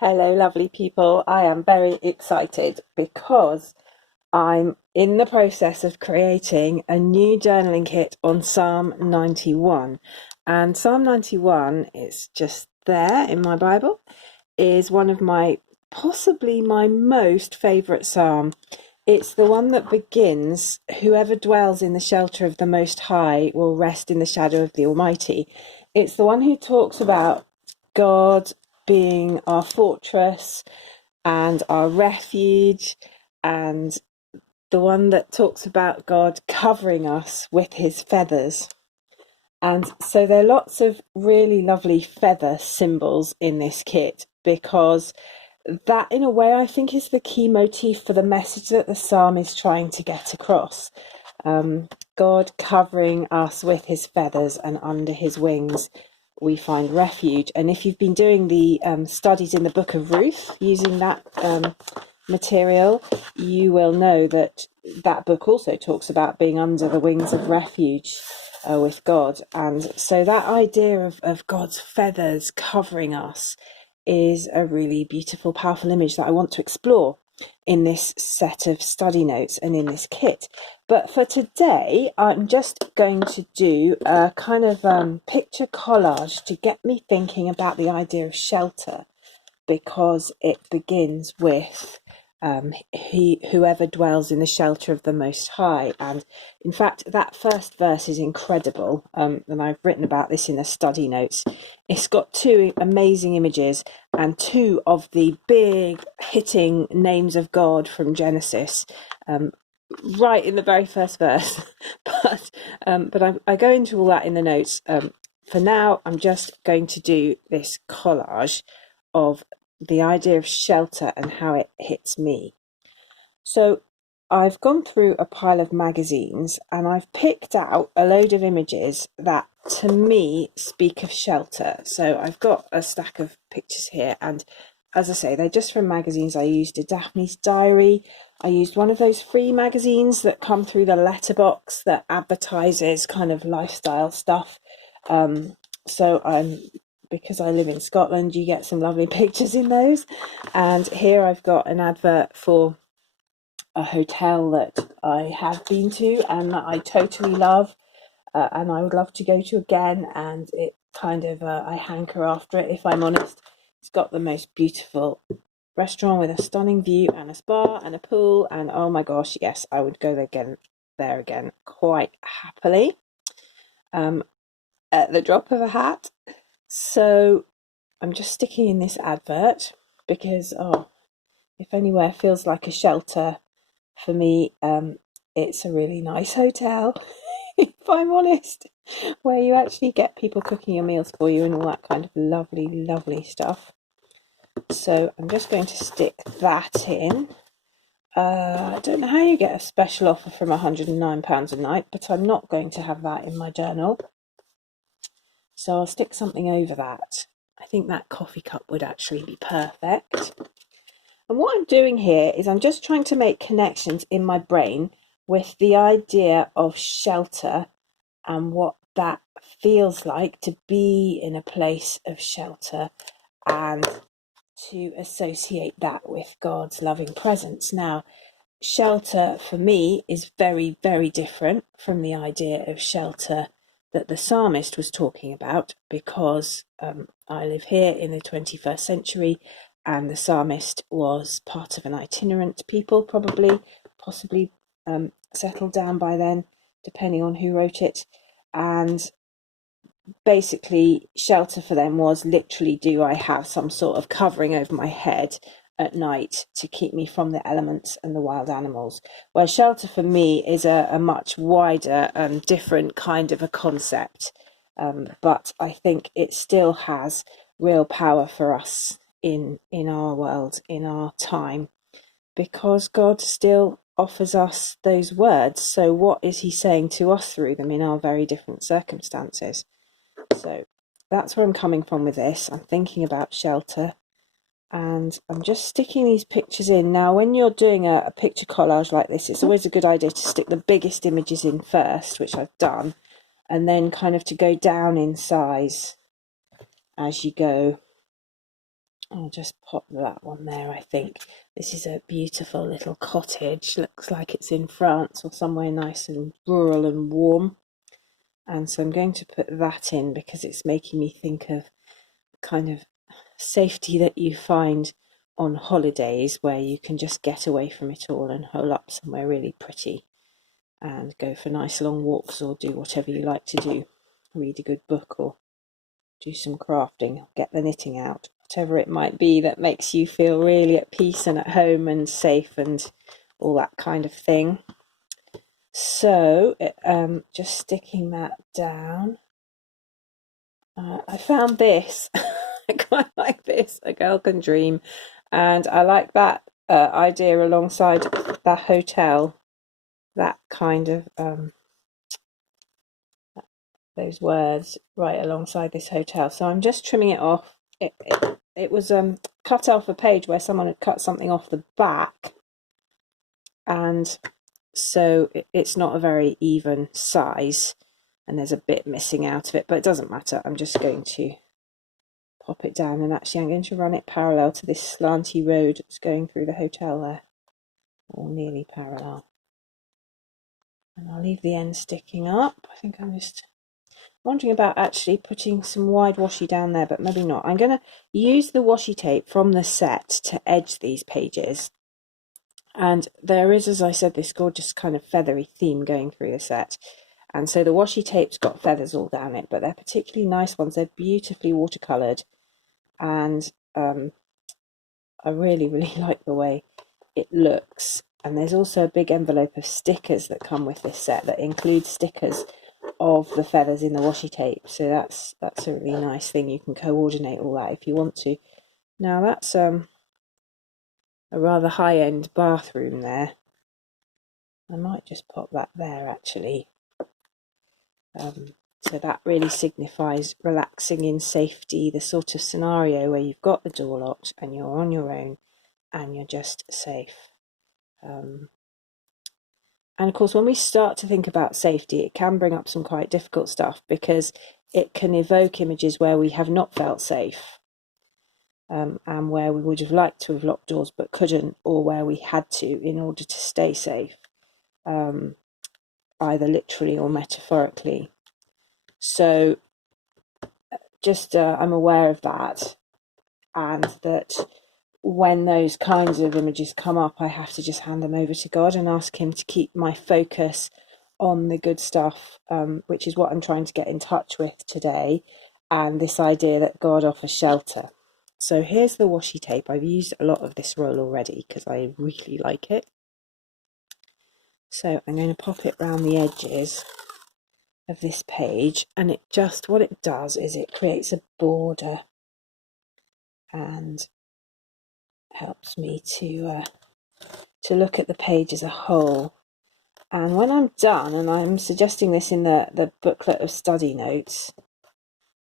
Hello, lovely people. I am very excited because I'm in the process of creating a new journaling kit on Psalm 91. And Psalm 91 is just there in my Bible, is one of possibly my most favourite psalm. It's the one that begins, "Whoever dwells in the shelter of the Most High will rest in the shadow of the Almighty." It's the one who talks about God being our fortress and our refuge, and the one that talks about God covering us with his feathers. And so there are lots of really lovely feather symbols in this kit because that, in a way, I think is the key motif for the message that the psalm is trying to get across. God covering us with his feathers, and under his wings we find refuge. And if you've been doing the studies in the book of Ruth using that material, you will know that that book also talks about being under the wings of refuge with God. And so that idea of God's feathers covering us is a really beautiful, powerful image that I want to explore in this set of study notes and in this kit. But for today, I'm just going to do a kind of picture collage to get me thinking about the idea of shelter, because it begins with whoever dwells in the shelter of the Most High. And in fact, that first verse is incredible. And I've written about this in the study notes. It's got two amazing images and two of the big hitting names of God from Genesis, right in the very first verse. but I go into all that in the notes. For now, I'm just going to do this collage of the idea of shelter and how it hits me. So I've gone through a pile of magazines and I've picked out a load of images that to me speak of shelter. So I've got a stack of pictures here, and as I say, they're just from magazines. I used a Daphne's Diary. I used one of those free magazines that come through the letterbox that advertises kind of lifestyle stuff. Because I live in Scotland, you get some lovely pictures in those. And here I've got an advert for a hotel that I have been to and that I totally love, and I would love to go to again. And it kind of, I hanker after it, if I'm honest. It's got the most beautiful restaurant with a stunning view and a spa and a pool. And oh my gosh, yes, I would go there again quite happily, at the drop of a hat. So I'm just sticking in this advert because, if anywhere feels like a shelter for me, it's a really nice hotel, if I'm honest, where you actually get people cooking your meals for you and all that kind of lovely, lovely stuff. So I'm just going to stick that in. I don't know how you get a special offer from £109 a night, but I'm not going to have that in my journal. So I'll stick something over that. I think that coffee cup would actually be perfect. And what I'm doing here is I'm just trying to make connections in my brain with the idea of shelter and what that feels like to be in a place of shelter, and to associate that with God's loving presence. Now, shelter for me is very, very different from the idea of shelter that the psalmist was talking about, because I live here in the 21st century, and the psalmist was part of an itinerant people, possibly settled down by then, depending on who wrote it. And basically, shelter for them was literally, do I have some sort of covering over my head at night to keep me from the elements and the wild animals? Where shelter for me is a much wider and different kind of a concept, but I think it still has real power for us in our world, in our time, because God still offers us those words. So what is he saying to us through them in our very different circumstances? So that's where I'm coming from with this. I'm thinking about shelter, and I'm just sticking these pictures in. Now, when you're doing a picture collage like this, it's always a good idea to stick the biggest images in first, which I've done, and then kind of to go down in size as you go. I'll just pop that one there, I think. This is a beautiful little cottage. Looks like it's in France or somewhere nice and rural and warm. And so I'm going to put that in because it's making me think of kind of safety that you find on holidays where you can just get away from it all and hole up somewhere really pretty and go for nice long walks or do whatever you like to do. Read a good book or do some crafting, get the knitting out, whatever it might be that makes you feel really at peace and at home and safe and all that kind of thing. So just sticking that down. I found this. I quite like this. A Girl Can Dream, and I like that idea alongside the hotel. That kind of those words right alongside this hotel. So I'm just trimming it off. It was cut off a page where someone had cut something off the back, and so it's not a very even size, and there's a bit missing out of it, but it doesn't matter. I'm just going to pop it down, and actually I'm going to run it parallel to this slanty road that's going through the hotel there, or nearly parallel. And I'll leave the end sticking up. I think I'm just wondering about actually putting some wide washi down there, but maybe not. I'm going to use the washi tape from the set to edge these pages. And there is, as I said, this gorgeous kind of feathery theme going through the set. And so the washi tape's got feathers all down it, but they're particularly nice ones. They're beautifully watercoloured. And I really, really like the way it looks. And there's also a big envelope of stickers that come with this set that include stickers of the feathers in the washi tape. So that's a really nice thing. You can coordinate all that if you want to. Now that's a rather high-end bathroom there. I might just pop that there actually. So that really signifies relaxing in safety, the sort of scenario where you've got the door locked and you're on your own and you're just safe. And of course, when we start to think about safety, it can bring up some quite difficult stuff because it can evoke images where we have not felt safe, and where we would have liked to have locked doors but couldn't, or where we had to in order to stay safe, either literally or metaphorically. So just I'm aware of that, and that when those kinds of images come up, I have to just hand them over to God and ask him to keep my focus on the good stuff, which is what I'm trying to get in touch with today, and this idea that God offers shelter. So here's the washi tape. I've used a lot of this roll already because I really like it. So I'm going to pop it around the edges of this page, and it just, what it does is it creates a border and helps me to look at the page as a whole. And when I'm done, and I'm suggesting this in the booklet of study notes,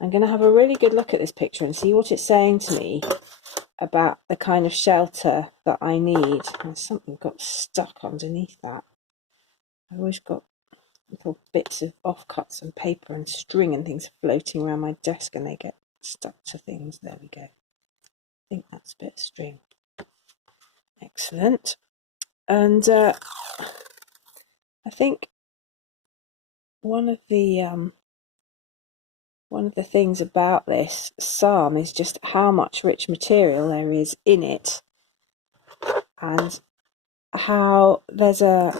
I'm going to have a really good look at this picture and see what it's saying to me about the kind of shelter that I need. And something got stuck underneath that. I've always got little bits of offcuts and paper and string and things floating around my desk, and they get stuck to things. There we go. I think that's a bit of string. Excellent. And I think one of the things about this psalm is just how much rich material there is in it, and how there's a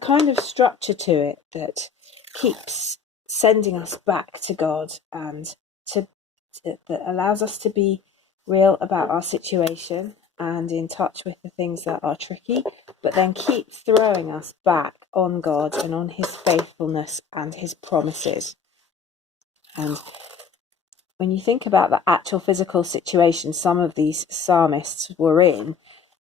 kind of structure to it that keeps sending us back to God, and that allows us to be real about our situation and in touch with the things that are tricky, but then keeps throwing us back on God and on his faithfulness and his promises. And when you think about the actual physical situation some of these psalmists were in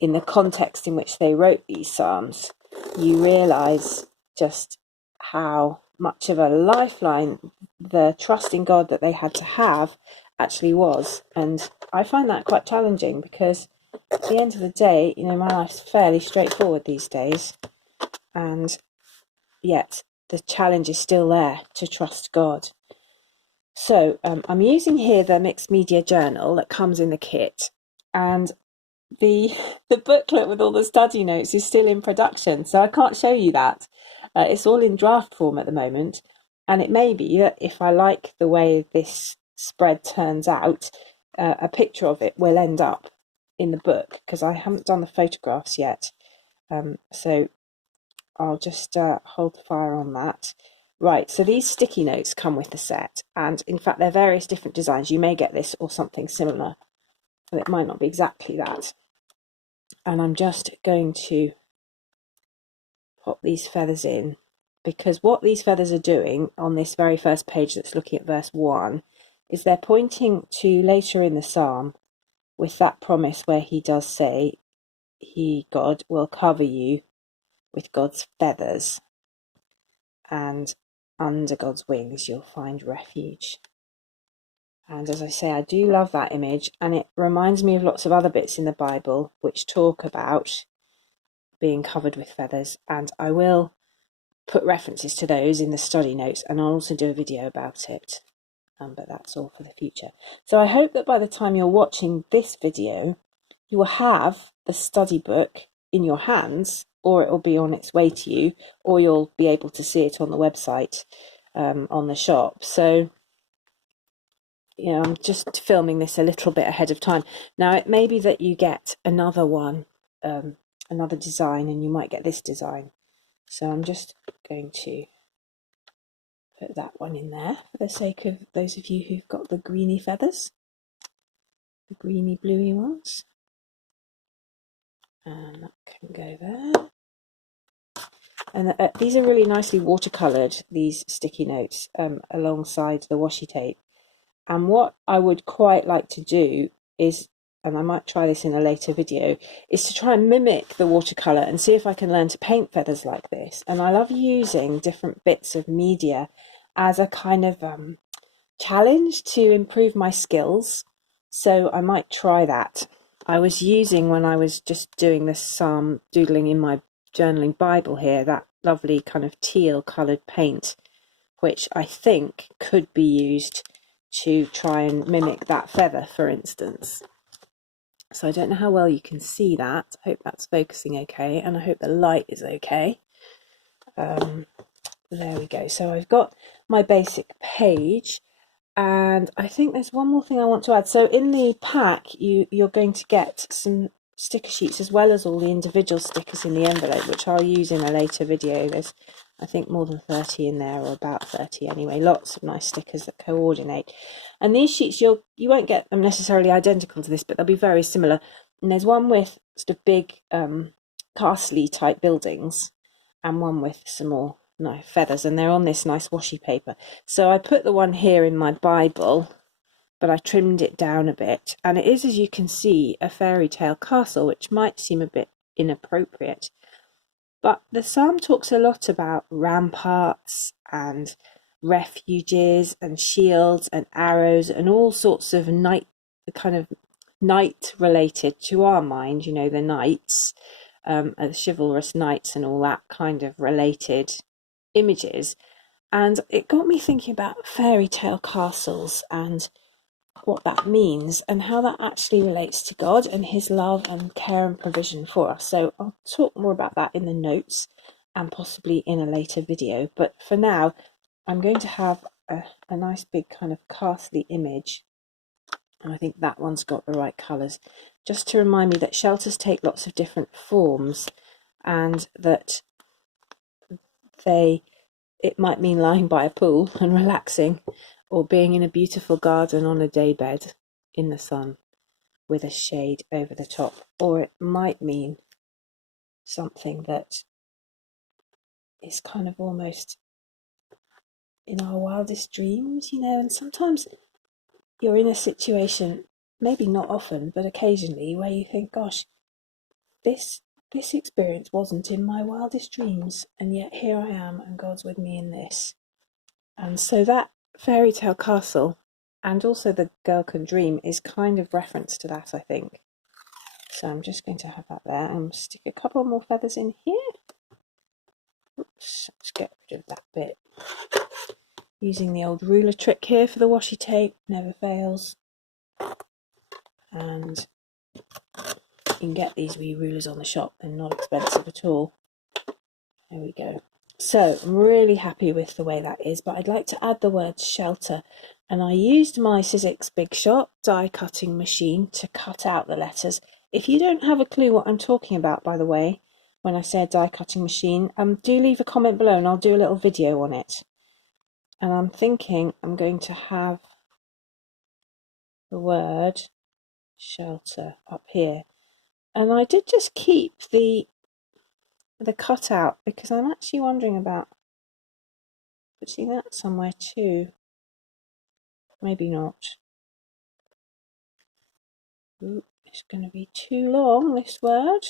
the context in which they wrote these psalms, you realise just how much of a lifeline the trust in God that they had to have actually was. And I find that quite challenging because at the end of the day, my life's fairly straightforward these days, and yet the challenge is still there to trust God. So I'm using here the mixed media journal that comes in the kit, and the the booklet with all the study notes is still in production, so I can't show you that. It's all in draft form at the moment, and it may be that if I like the way this spread turns out, a picture of it will end up in the book, because I haven't done the photographs yet. So I'll just hold fire on that. Right, so these sticky notes come with the set, and in fact they're various different designs. You may get this or something similar, but it might not be exactly that. And I'm just going to pop these feathers in, because what these feathers are doing on this very first page that's looking at verse 1 is they're pointing to later in the psalm with that promise where he does say, God, will cover you with God's feathers, and under God's wings you'll find refuge. And as I say, I do love that image, and it reminds me of lots of other bits in the Bible which talk about being covered with feathers, and I will put references to those in the study notes, and I'll also do a video about it, but that's all for the future. So I hope that by the time you're watching this video, you will have the study book in your hands, or it will be on its way to you, or you'll be able to see it on the website, on the shop. So I'm just filming this a little bit ahead of time. Now, it may be that you get another one, another design, and you might get this design. So I'm just going to put that one in there for the sake of those of you who've got the greeny feathers, the greeny bluey ones. And that can go there. And these are really nicely watercoloured, these sticky notes, alongside the washi tape. And what I would quite like to do is, and I might try this in a later video, is to try and mimic the watercolour and see if I can learn to paint feathers like this. And I love using different bits of media as a kind of challenge to improve my skills. So I might try that. I was using, when I was just doing this psalm doodling in my journaling Bible here, that lovely kind of teal coloured paint, which I think could be used to try and mimic that feather, for instance. So I don't know how well you can see that. I hope that's focusing okay, and I hope the light is okay. There we go. So I've got my basic page, and I think there's one more thing I want to add. So in the pack, you're going to get some sticker sheets as well as all the individual stickers in the envelope, which I'll use in a later video. There's, I think, more than 30 in there, or about 30 anyway. Lots of nice stickers that coordinate. And these sheets, you won't get them necessarily identical to this, but they'll be very similar. And there's one with sort of big castle type buildings, and one with some more feathers, and they're on this nice washi paper. So I put the one here in my Bible, but I trimmed it down a bit, and it is, as you can see, a fairy tale castle, which might seem a bit inappropriate. But the psalm talks a lot about ramparts and refuges and shields and arrows and all sorts of knight related to our mind, the knights, the chivalrous knights and all that kind of related images. And it got me thinking about fairy tale castles and what that means, and how that actually relates to God and his love and care and provision for us. So I'll talk more about that in the notes and possibly in a later video. But for now, I'm going to have a nice big kind of castle image, and I think that one's got the right colours, just to remind me that shelters take lots of different forms, and that it might mean lying by a pool and relaxing, or being in a beautiful garden on a daybed in the sun with a shade over the top, or it might mean something that is kind of almost in our wildest dreams, and sometimes you're in a situation, maybe not often, but occasionally, where you think, gosh, this experience wasn't in my wildest dreams, and yet here I am, and God's with me in this. And so that fairy tale castle, and also the girl can dream, is kind of reference to that, I think. So I'm just going to have that there and stick a couple more feathers in here. Oops, let's get rid of that bit. Using the old ruler trick here for the washi tape, never fails. And you can get these wee rulers on the shop, they're not expensive at all. There we go. So I'm really happy with the way that is, but I'd like to add the word shelter. And I used my Sizzix Big Shot die cutting machine to cut out the letters. If you don't have a clue what I'm talking about, by the way, when I say a die cutting machine, do leave a comment below and I'll do a little video on it. And I'm thinking I'm going to have the word shelter up here. And I did just keep the cutout because I'm actually wondering about putting that somewhere too. Maybe not. Ooh, it's going to be too long, this word.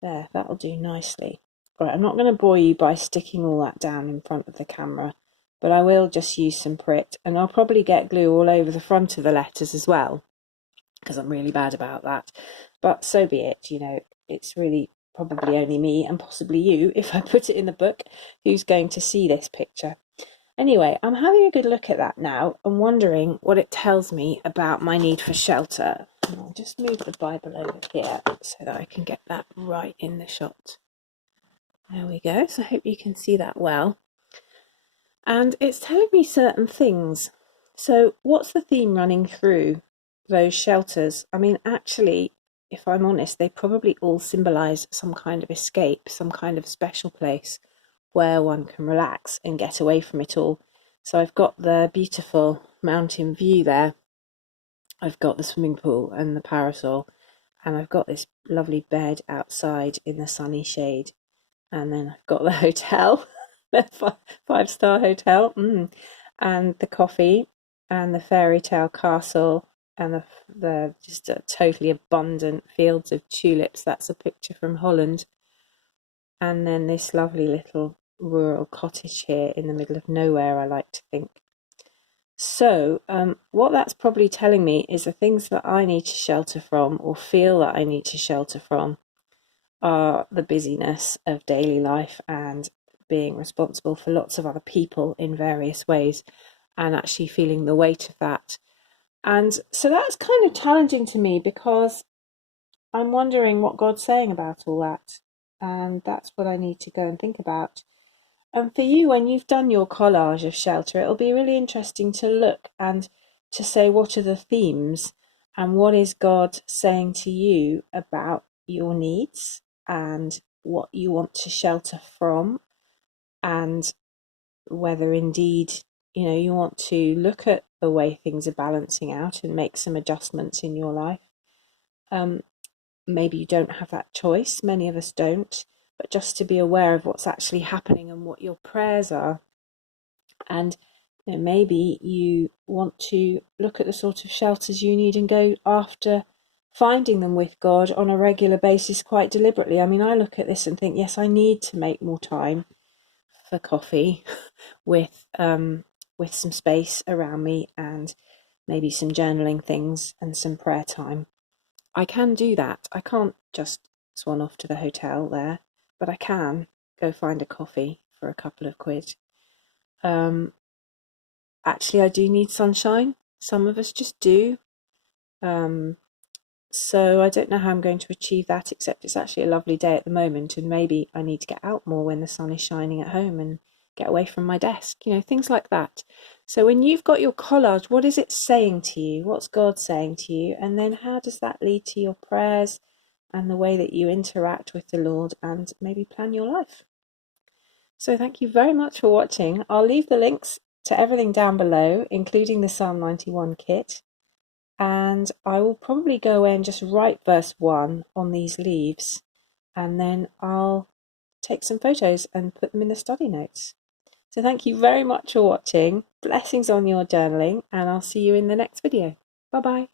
There, that'll do nicely. Right, I'm not going to bore you by sticking all that down in front of the camera, but I will just use some Pritt, and I'll probably get glue all over the front of the letters as well, because I'm really bad about that. But so be it, you know, it's really probably only me and possibly you, if I put it in the book, who's going to see this picture. Anyway, I'm having a good look at that now and wondering what it tells me about my need for shelter. I'll just move the Bible over here so that I can get that right in the shot. There we go. So I hope you can see that well. And it's telling me certain things. So what's the theme running through those shelters? I mean, actually, if I'm honest, they probably all symbolise some kind of escape, some kind of special place where one can relax and get away from it all. So I've got the beautiful mountain view there. I've got the swimming pool and the parasol, and I've got this lovely bed outside in the sunny shade. And then I've got the hotel, the five-star hotel, and the coffee, and the fairy tale castle, and the just a totally abundant fields of tulips. That's a picture from Holland. And then this lovely little rural cottage here in the middle of nowhere, I like to think. So what that's probably telling me is the things that I need to shelter from, or feel that I need to shelter from, are the busyness of daily life and being responsible for lots of other people in various ways, and actually feeling the weight of that. And so that's kind of challenging to me, because I'm wondering what God's saying about all that. And that's what I need to go and think about. And for you, when you've done your collage of shelter, it'll be really interesting to look and to say, what are the themes and what is God saying to you about your needs and what you want to shelter from, and whether indeed, you know, you want to look at the way things are balancing out and make some adjustments in your life. Maybe you don't have that choice, many of us don't, but just to be aware of what's actually happening and what your prayers are. And you know, maybe you want to look at the sort of shelters you need and go after finding them with God on a regular basis, quite deliberately. I mean, I look at this and think, yes, I need to make more time for coffee with some space around me, and maybe some journaling things and some prayer time. I can do that. I can't just swan off to the hotel there, but I can go find a coffee for a couple of quid. Actually, I do need sunshine. Some of us just do. So I don't know how I'm going to achieve that, except it's actually a lovely day at the moment, and maybe I need to get out more when the sun is shining at home and get away from my desk, you know, things like that. So when you've got your collage, what is it saying to you? What's God saying to you? And then how does that lead to your prayers and the way that you interact with the Lord and maybe plan your life? So thank you very much for watching. I'll leave the links to everything down below, including the Psalm 91 kit. And I will probably go away and just write verse 1 on these leaves, and then I'll take some photos and put them in the study notes. So thank you very much for watching. Blessings on your journaling, and I'll see you in the next video. Bye bye.